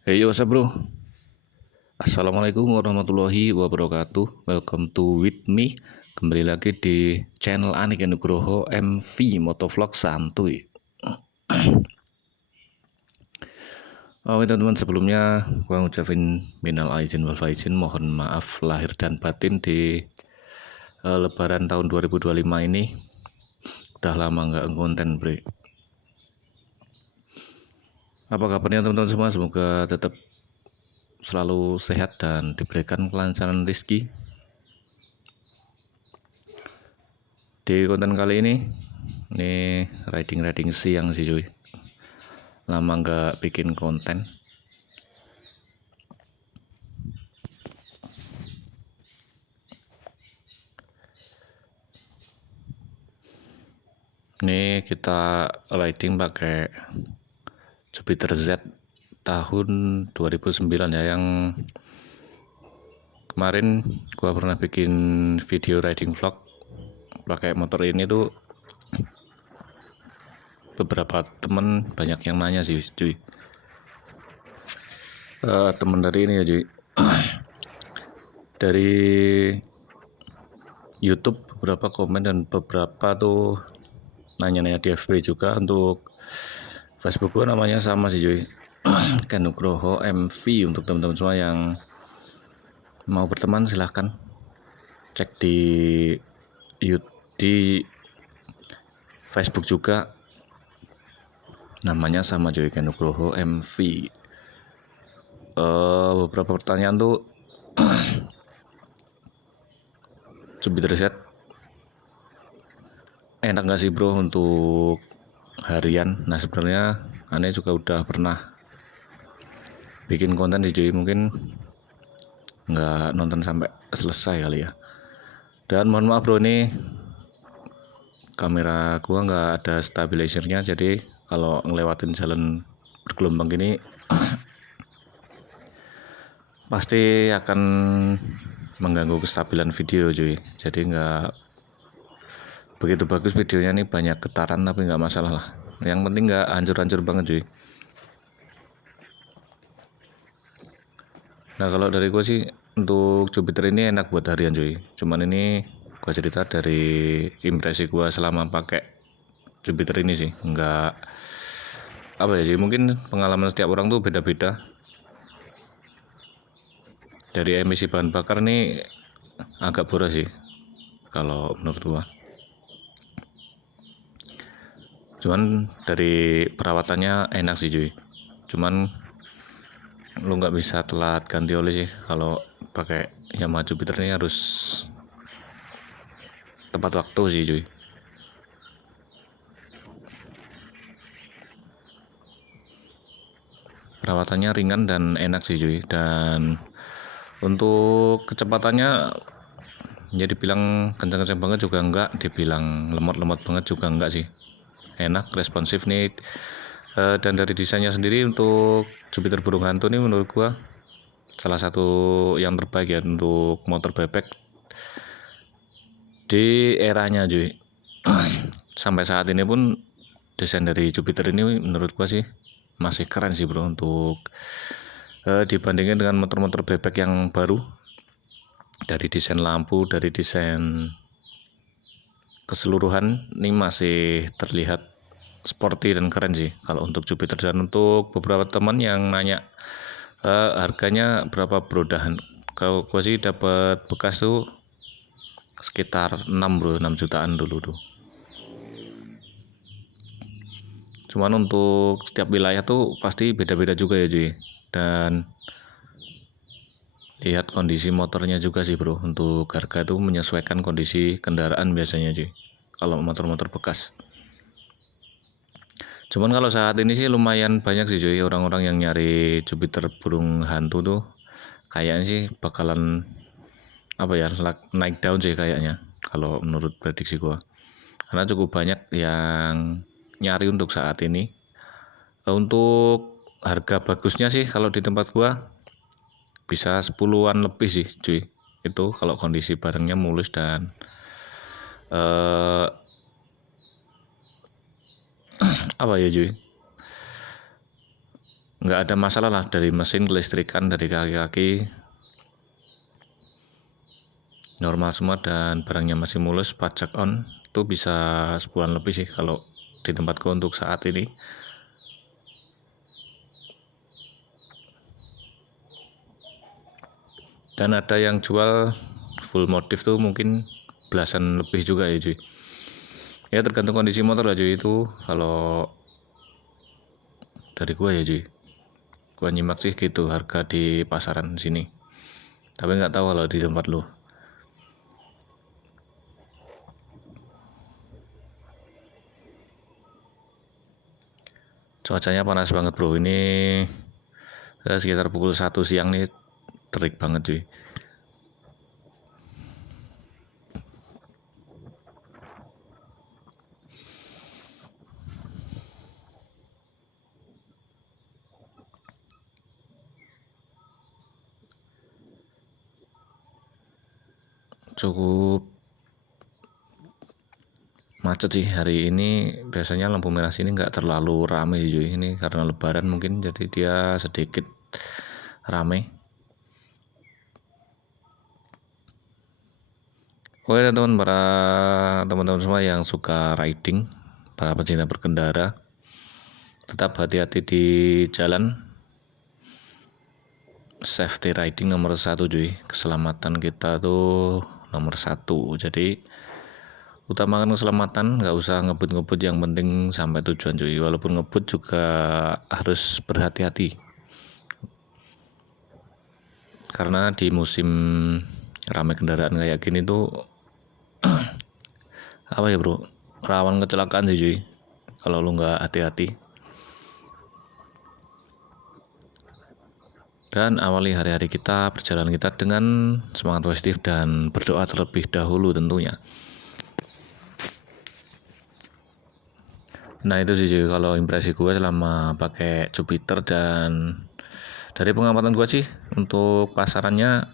Hey yo, what's up bro? Assalamualaikum warahmatullahi wabarakatuh. Welcome to with me. Kembali lagi di channel Anik Nugroho MV Motovlog Santuy. Oke teman-teman, sebelumnya gua ngucapin minal aizin wal faizin, mohon maaf lahir dan batin di Lebaran tahun 2025 ini. Udah lama nggak konten bro. Apa kabarnya teman-teman semua? Semoga tetap selalu sehat dan diberikan kelancaran rezeki. Di konten kali ini riding siang sih cuy. Lama nggak bikin konten. Ini kita riding pakai Jupiter Z tahun 2009 ya, yang kemarin gua pernah bikin video riding vlog pakai motor ini tuh. Beberapa temen banyak yang nanya sih cuy. Temen dari ini ya cuy, dari YouTube beberapa komen dan beberapa tuh nanya-nanya di FB juga. Untuk Facebook gua namanya sama sih cuy, Ken Nugroho MV. Untuk teman-teman semua yang mau berteman silahkan cek di Facebook juga, namanya sama cuy, Ken Nugroho MV. Beberapa pertanyaan tuh Jupiter Z enak gak sih bro untuk harian? Nah sebenarnya aneh juga udah pernah bikin konten sih cuy, mungkin nggak nonton sampai selesai kali ya. Dan mohon maaf bro, ini kamera gua nggak ada stabilizernya, jadi kalau ngelewatin jalan bergelombang gini pasti akan mengganggu kestabilan video cuy. Jadi nggak begitu bagus videonya, nih banyak getaran tapi nggak masalah lah. Yang penting nggak hancur-hancur banget cuy. Nah kalau dari gue sih untuk Jupiter ini enak buat harian cuy. Cuman ini gue cerita dari impresi gue selama pakai Jupiter ini sih. Nggak apa ya cuy, mungkin pengalaman setiap orang tuh beda-beda. Dari emisi bahan bakar nih agak boros sih kalau menurut gue. Cuman dari perawatannya enak sih cuy. Cuman lu nggak bisa telat ganti oli sih kalau pakai Yamaha Jupiter ini, harus tepat waktu sih cuy. Perawatannya ringan dan enak sih cuy. Dan untuk kecepatannya ya dibilang kencang-kencang banget juga enggak, dibilang lemot-lemot banget juga enggak sih. Enak, responsif nih. Dan dari desainnya sendiri untuk Jupiter burung hantu nih menurut gua salah satu yang terbaik ya untuk motor bebek di eranya cuy. Sampai saat ini pun desain dari Jupiter ini menurut gua sih masih keren sih bro, untuk dibandingin dengan motor-motor bebek yang baru. Dari desain lampu, dari desain keseluruhan ini masih terlihat sporty dan keren sih kalau untuk Jupiter. Dan untuk beberapa teman yang nanya harganya berapa bro, kalau gua sih dapat bekas tuh sekitar 6 bro, 6 jutaan dulu tuh. Cuman untuk setiap wilayah tuh pasti beda-beda juga ya cuy. Dan lihat kondisi motornya juga sih bro, untuk harga itu menyesuaikan kondisi kendaraan biasanya cuy kalau motor-motor bekas. Cuman kalau saat ini sih lumayan banyak sih cuy orang-orang yang nyari Jupiter burung hantu tuh. Kayaknya sih bakalan apa ya, naik daun sih kayaknya kalau menurut prediksi gua, karena cukup banyak yang nyari untuk saat ini. Untuk harga bagusnya sih kalau di tempat gua bisa 10-an lebih sih cuy. Itu kalau kondisi barangnya mulus dan apa ya cuy, nggak ada masalah lah dari mesin, kelistrikan, dari kaki-kaki normal semua dan barangnya masih mulus, pajak on. Itu bisa sebulan lebih sih kalau di tempatku untuk saat ini. Dan ada yang jual full modif tuh mungkin belasan lebih juga ya cuy. Ya tergantung kondisi motor lah cuy, itu kalau dari gua ya cuy, gua nyimak sih gitu harga di pasaran sini, tapi nggak tahu kalau di tempat lo. Cuacanya panas banget bro, ini sekitar pukul 1 siang nih, terik banget cuy. Cukup macet sih hari ini. Biasanya lampu merah sini nggak terlalu rame sih cuy, ini karena lebaran mungkin jadi dia sedikit rame. Oke teman-teman semua yang suka riding, para pecinta berkendara, tetap hati-hati di jalan. Safety riding nomor 1 cuy, keselamatan kita tuh nomor 1. Jadi utamakan keselamatan, nggak usah ngebut-ngebut, yang penting sampai tujuan cuy. Walaupun ngebut juga harus berhati-hati, karena di musim ramai kendaraan kayak gini tuh apa ya bro, rawan kecelakaan sih cuy kalau lu nggak hati-hati. Dan awali hari-hari kita, perjalanan kita dengan semangat positif dan berdoa terlebih dahulu tentunya. Nah itu sih cuy kalau impresi gue selama pakai Jupiter, dan dari pengamatan gue sih untuk pasarannya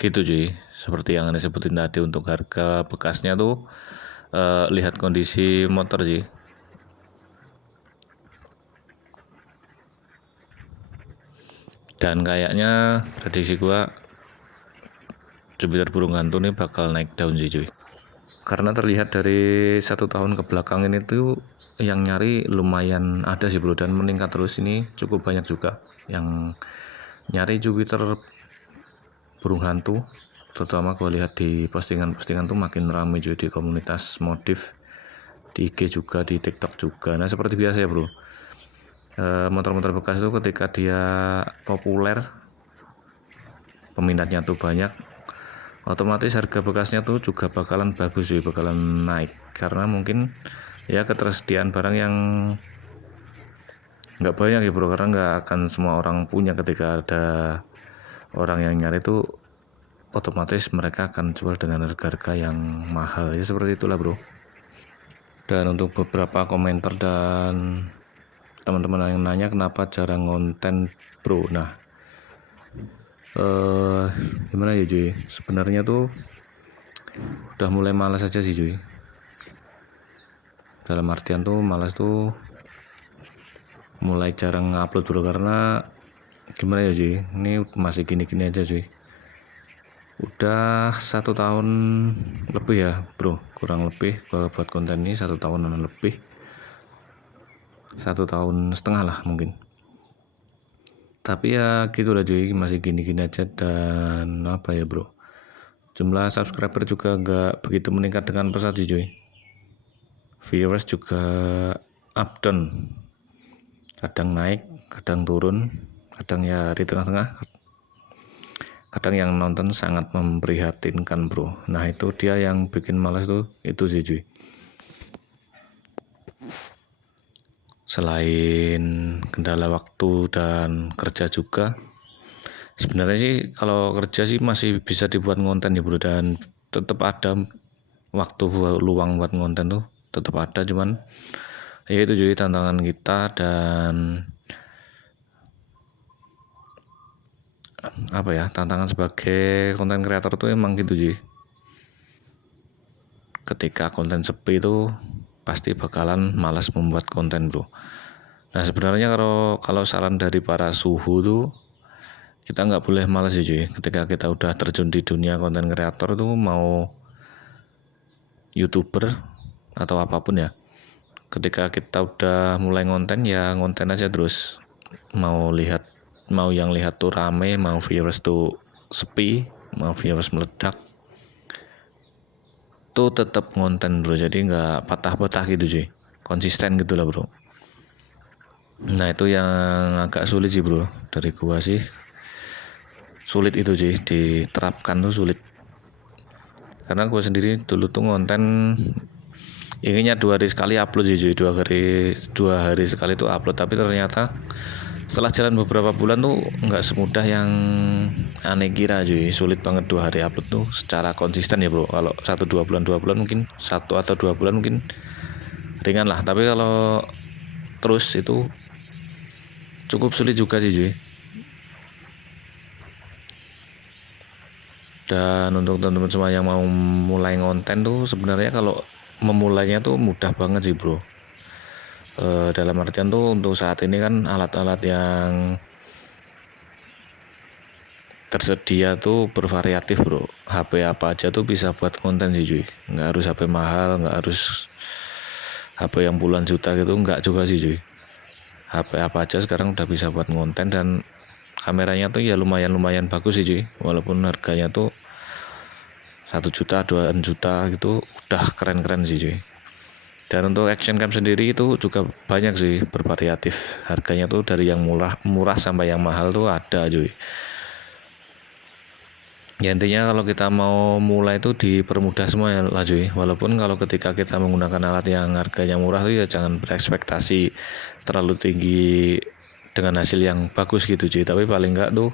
gitu cuy. Seperti yang anda sebutin tadi, untuk harga bekasnya tuh lihat kondisi motor sih. Dan kayaknya prediksi gua Jupiter burung hantu nih bakal naik daun sih cuy, karena terlihat dari 1 tahun ke belakang ini tuh yang nyari lumayan ada sih bro, dan meningkat terus. Ini cukup banyak juga yang nyari Jupiter burung hantu, terutama gue lihat di postingan-postingan tuh makin ramai cuy, di komunitas modif, di IG juga, di TikTok juga. Nah seperti biasa ya bro, motor-motor bekas itu ketika dia populer, peminatnya tuh banyak, otomatis harga bekasnya tuh juga bakalan bagus sih, bakalan naik. Karena mungkin ya ketersediaan barang yang nggak banyak ya bro, karena nggak akan semua orang punya. Ketika ada orang yang nyari tuh, otomatis mereka akan jual dengan harga-harga yang mahal ya, seperti itulah bro. Dan untuk beberapa komentar dan teman-teman yang nanya kenapa jarang konten bro, nah gimana ya cuy, sebenarnya tuh udah mulai malas aja sih cuy. Dalam artian tuh malas tuh mulai jarang ngupload bro, karena gimana ya cuy, ini masih gini-gini aja cuy. Udah 1 tahun lebih ya bro, kurang lebih buat konten ini 1 tahunan lebih, 1 tahun setengah lah mungkin. Tapi ya gitulah cuy, masih gini-gini aja. Dan apa ya bro, jumlah subscriber juga nggak begitu meningkat dengan pesat sih cuy. Viewers juga up down, kadang naik, kadang turun, kadang ya di tengah-tengah. Kadang yang nonton sangat memprihatinkan bro. Nah itu dia yang bikin malas tuh, itu sih cuy. Selain kendala waktu dan kerja juga, sebenarnya sih kalau kerja sih masih bisa dibuat konten ya bro, dan tetap ada waktu luang buat konten tuh tetap ada. Cuman ya itu jadi tantangan kita, dan apa ya, tantangan sebagai konten kreator tuh emang gitu sih. Ketika konten sepi tuh pasti bakalan malas membuat konten bro. Nah sebenarnya kalau saran dari para suhu tuh, kita nggak boleh malas ya cuy. Ketika kita udah terjun di dunia konten kreator tuh, mau YouTuber atau apapun ya, ketika kita udah mulai ngonten ya ngonten aja terus. Mau yang lihat tuh rame, mau viewers tuh sepi, mau viewers meledak, tuh tetap ngonten bro. Jadi nggak patah-patah gitu cuy, konsisten gitu lah bro. Nah itu yang agak sulit sih bro, dari gua sih sulit itu sih, diterapkan tuh sulit. Karena gua sendiri dulu tuh ngonten inginnya 2 hari sekali upload sih cuy, 2 hari sekali tuh upload, tapi ternyata setelah jalan beberapa bulan tuh nggak semudah yang aneh kira cuy. Sulit banget 2 hari upload tuh secara konsisten ya bro. Kalau 1-2 bulan mungkin 1 atau 2 bulan mungkin ringan lah, tapi kalau terus itu cukup sulit juga sih cuy. Dan untuk teman-teman semua yang mau mulai ngonten tuh sebenarnya kalau memulainya tuh mudah banget sih bro. Dalam artian tuh untuk saat ini kan alat-alat yang tersedia tuh bervariatif bro. HP apa aja tuh bisa buat konten sih cuy. Nggak harus HP mahal, nggak harus HP yang puluhan juta gitu, nggak juga sih cuy. HP apa aja sekarang udah bisa buat konten, dan kameranya tuh ya lumayan bagus sih cuy. Walaupun harganya tuh 1 juta, 2 juta gitu, udah keren-keren sih cuy. Dan untuk action cam sendiri itu juga banyak sih, bervariatif. Harganya tuh dari yang murah sampai yang mahal tuh ada cuy. Ya intinya kalau kita mau mulai itu dipermudah semua ya lah cuy. Walaupun kalau ketika kita menggunakan alat yang harganya murah tuh ya jangan berekspektasi terlalu tinggi dengan hasil yang bagus gitu cuy. Tapi paling enggak tuh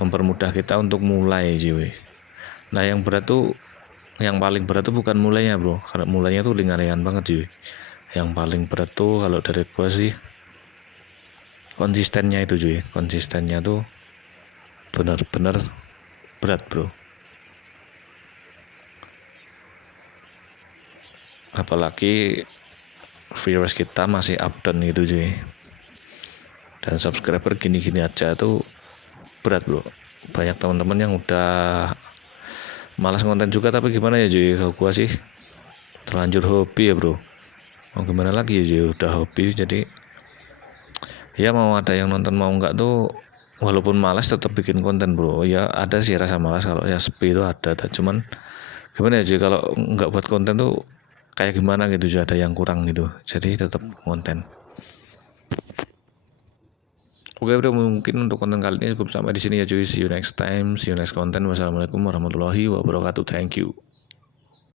mempermudah kita untuk mulai cuy. Nah yang paling berat tuh bukan mulainya bro, karena mulainya tuh ringan-ringan banget cuy. Yang paling berat tuh kalau dari gua sih konsistennya itu cuy. Konsistennya tuh benar-benar berat bro. Apalagi viewers kita masih up down gitu cuy, dan subscriber gini-gini aja tuh berat bro. Banyak teman-teman yang udah malas konten juga, tapi gimana ya cuy, kalau gua sih terlanjur hobi ya bro. Mau gimana lagi ya cuy, udah hobi jadi ya mau ada yang nonton mau enggak tuh, walaupun malas tetap bikin konten bro. Ya ada sih rasa malas kalau ya sepi itu ada, cuman gimana ya cuy, kalau enggak buat konten tuh kayak gimana gitu cuy, ada yang kurang gitu, jadi tetap konten. Oke bro, mungkin untuk konten kali ini cukup sampai di sini ya cuy. See you next time, see you next content. Wassalamualaikum warahmatullahi wabarakatuh. Thank you.